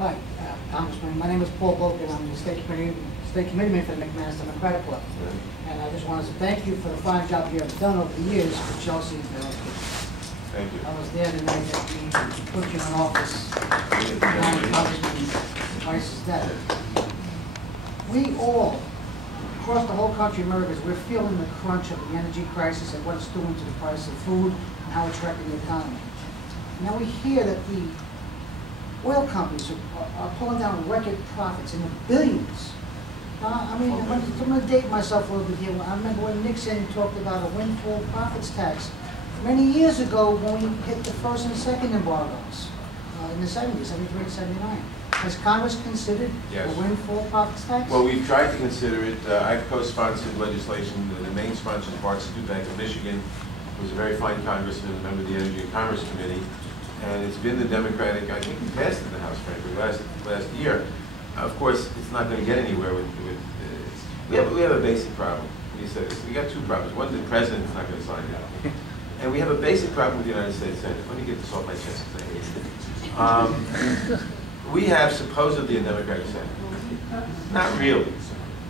Hi, Congressman. My name is Paul Boken. I'm the State Committeeman for the McManus Democratic Club. And I just wanted to thank you for the fine job you have done over the years for Chelsea and Philadelphia. Thank you. I was there the night that we put you in office. Congressman Vice is dead. We all, across the whole country, Americans, we're feeling the crunch of the energy crisis and what it's doing to the price of food and how it's wrecking the economy. Now we hear that the oil companies are pulling down record profits in the billions. I mean, I'm going to date myself a little bit here. I remember when Nixon talked about a windfall profits tax many years ago when we hit the first and second embargoes in the 70s, 73 and 79. Has Congress considered a windfall profits tax? Well, we've tried to consider it. I've co-sponsored legislation. The main sponsor is Bart Stupak of Michigan, who's a very fine congressman, a member of the Energy and Commerce Committee. And it's been the Democratic, I think we passed it in the House, frankly, last year. Of course, it's not going to get anywhere with we have a basic problem. You said this. We got two problems. One, the president's not going to sign it. And we have a basic problem with the United States Senate. Let me get this off my chest. We have supposedly a Democratic Senate. Not really.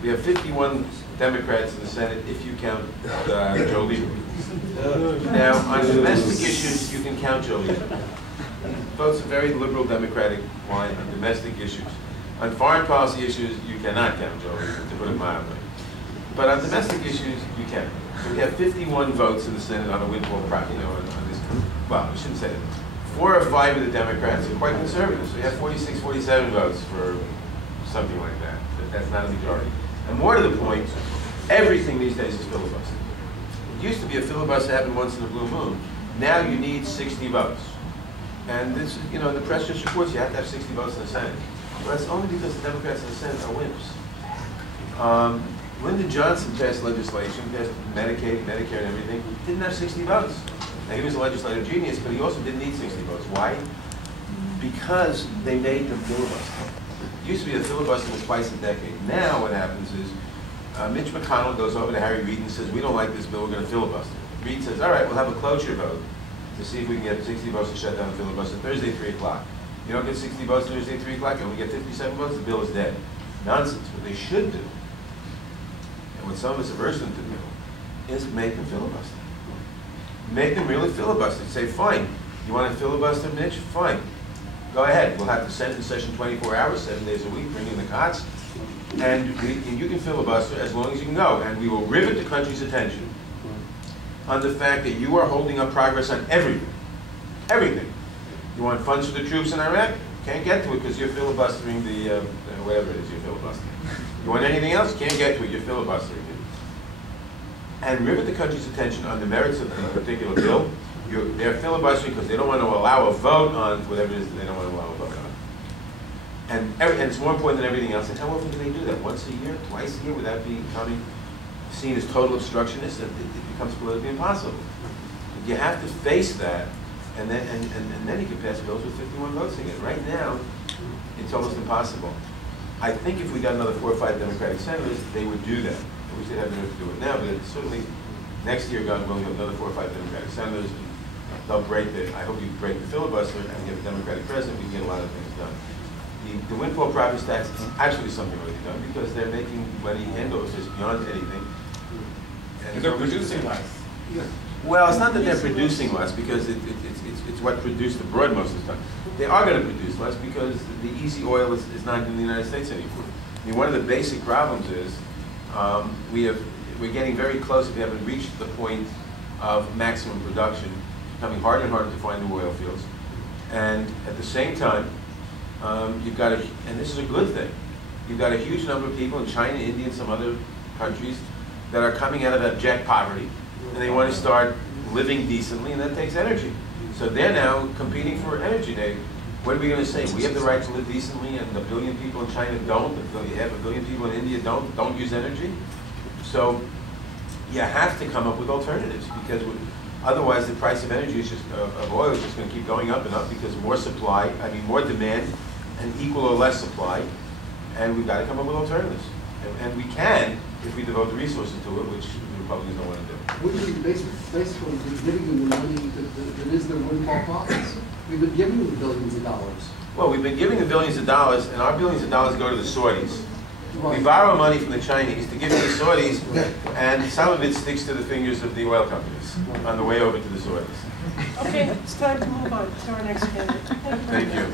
We have 51 Democrats in the Senate if you count Joe Lieberman. Now, on domestic issues, you can count Joe Lieberman. Votes a very liberal Democratic line on domestic issues. On foreign policy issues, you cannot count Joe Lieberman, to put it mildly. But on domestic issues, you can. So we have 51 votes in the Senate on a windfall profit, on this. Well, I shouldn't say that. 4 or 5 of the Democrats are quite conservative. So we have 46, 47 votes for something like that. But that's not a majority. And more to the point, everything these days is filibuster. It used to be a filibuster happened once in a blue moon. Now you need 60 votes. And this, the press just reports you have to have 60 votes in the Senate. But it's only because the Democrats in the Senate are wimps. Lyndon Johnson passed legislation, passed Medicaid, Medicare, and everything. Didn't have 60 votes. Now he was a legislative genius, but he also didn't need 60 votes. Why? Because they made them filibuster. It used to be a filibuster was twice a decade. Now what happens is Mitch McConnell goes over to Harry Reid and says, we don't like this bill, we're going to filibuster. Reid says, all right, we'll have a cloture vote to see if we can get 60 votes to shut down the filibuster Thursday, 3 o'clock. You don't get 60 votes Thursday, 3 o'clock, and we get 57 votes, the bill is dead. Nonsense. What they should do, and what some of us have urged them to do, is make them filibuster. Make them really filibuster. Say, fine, you want to filibuster, Mitch? Fine. Go ahead. We'll have the Senate in session 24 hours, 7 days a week, bring in the cots, and you can filibuster as long as you can go. And we will rivet the country's attention on the fact that you are holding up progress on everything. Everything. You want funds for the troops in Iraq? Can't get to it because you're filibustering the, whatever it is you're filibustering. You want anything else? Can't get to it, you're filibustering it. And rivet the country's attention on the merits of the particular bill. They're filibustering because they don't want to allow a vote on whatever it is that they don't want to allow a vote on. And it's more important than everything else. And how often do they do that? Once a year? Twice a year? Without becoming seen as total obstructionists? It becomes politically impossible. You have to face that, and then you can pass bills with 51 votes again. Right now, it's almost impossible. I think if we got another 4 or 5 Democratic senators, they would do that. I wish they'd have the nerve to do it now, but certainly next year, God willing, you'll have another 4 or 5 Democratic senators. They'll break I hope you break the filibuster and get a Democratic president. We can get a lot of things done. The windfall profits tax is actually something really done because they're making money hand over fist beyond anything. And they're producing less. Yeah. Well, it's not that they're producing less because it's what produced abroad most of the time. They are going to produce less because the easy oil is not in the United States anymore. I mean, one of the basic problems is we're getting very close, if we haven't reached the point of maximum production, becoming harder and harder to find new oil fields. And at the same time, you've got and this is a good thing, you've got a huge number of people in China, India, and some other countries that are coming out of abject poverty, and they want to start living decently, and that takes energy. So they're now competing for energy. What are we going to say? We have the right to live decently, and a billion people in China don't, half a billion people in India don't use energy? So you have to come up with alternatives, because otherwise the price of energy is just, of oil is just going to keep going up and up because more demand and equal or less supply, and we've got to come up with alternatives. And we can if we devote the resources to it, which the Republicans don't want to do. Wouldn't you basically be giving them the money that is their windfall profits? We've been giving them billions of dollars. Well, we've been giving the billions of dollars, and our billions of dollars go to the Saudis. We borrow money from the Chinese to give to the Saudis, and some of it sticks to the fingers of the oil companies on the way over to the Saudis. Okay, it's time to move on to our next candidate. Thank you.